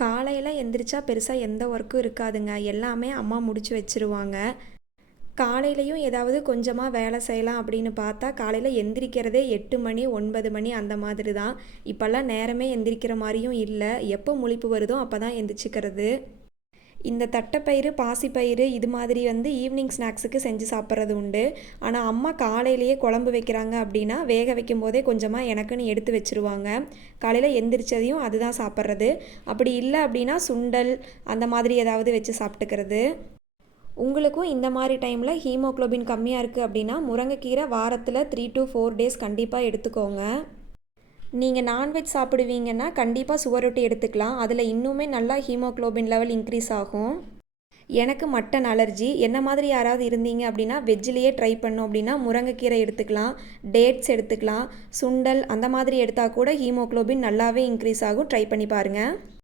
காலையில் எந்திரிச்சா பெருசாக எந்த ஒர்க்கும் இருக்காதுங்க. எல்லாமே அம்மா முடிச்சு வச்சிருவாங்க. காலையிலையும் ஏதாவது கொஞ்சமாக வேலை செய்யலாம் அப்படின்னு பார்த்தா காலையில் எந்திரிக்கிறதே எட்டு மணி ஒன்பது மணி அந்த மாதிரி தான் இப்போல்லாம் நேரமே எந்திரிக்கிற மாதிரியும் இல்லை. எப்போ முழிப்பு வருதோ அப்போ தான் எந்திரிச்சிக்கிறது. இந்த தட்டைப்பயிறு பாசிப்பயிறு இது மாதிரி வந்து ஈவினிங் ஸ்நாக்ஸுக்கு செஞ்சு சாப்பிட்றது உண்டு. ஆனால் அம்மா காலையிலேயே குழம்பு வைக்கிறாங்க அப்படின்னா வேக வைக்கும் போதே கொஞ்சமாக எனக்குன்னு எடுத்து வச்சுருவாங்க. காலையில் எந்திரிச்சதையும் அதுதான் சாப்பிட்றது. அப்படி இல்லை அப்படின்னா சுண்டல் அந்த மாதிரி ஏதாவது வச்சு சாப்பிட்டுக்கிறது. உங்களுக்கும் இந்த மாதிரி டைமில் ஹீமோக்ளோபின் கம்மியாக இருக்குது அப்படின்னா முருங்கைக்கீரை வாரத்தில் த்ரீ டு ஃபோர் டேஸ் கண்டிப்பாக எடுத்துக்கோங்க. நீங்கள் நான்வெஜ் சாப்பிடுவீங்கன்னா கண்டிப்பாக சுவரொட்டி எடுத்துக்கலாம். அதில் இன்னுமே நல்லா ஹீமோக்ளோபின் லெவல் இன்க்ரீஸ் ஆகும். எனக்கு மட்டன் அலர்ஜி. என்ன மாதிரி யாராவது இருந்தீங்க அப்படின்னா வெஜ்ஜிலேயே ட்ரை பண்ணோம் அப்படின்னா முருங்கைக்கீரை எடுத்துக்கலாம். டேட்ஸ் எடுத்துக்கலாம். சுண்டல் அந்த மாதிரி எடுத்தால் கூட ஹீமோக்ளோபின் நல்லாவே இன்க்ரீஸ் ஆகும். ட்ரை பண்ணி பாருங்கள்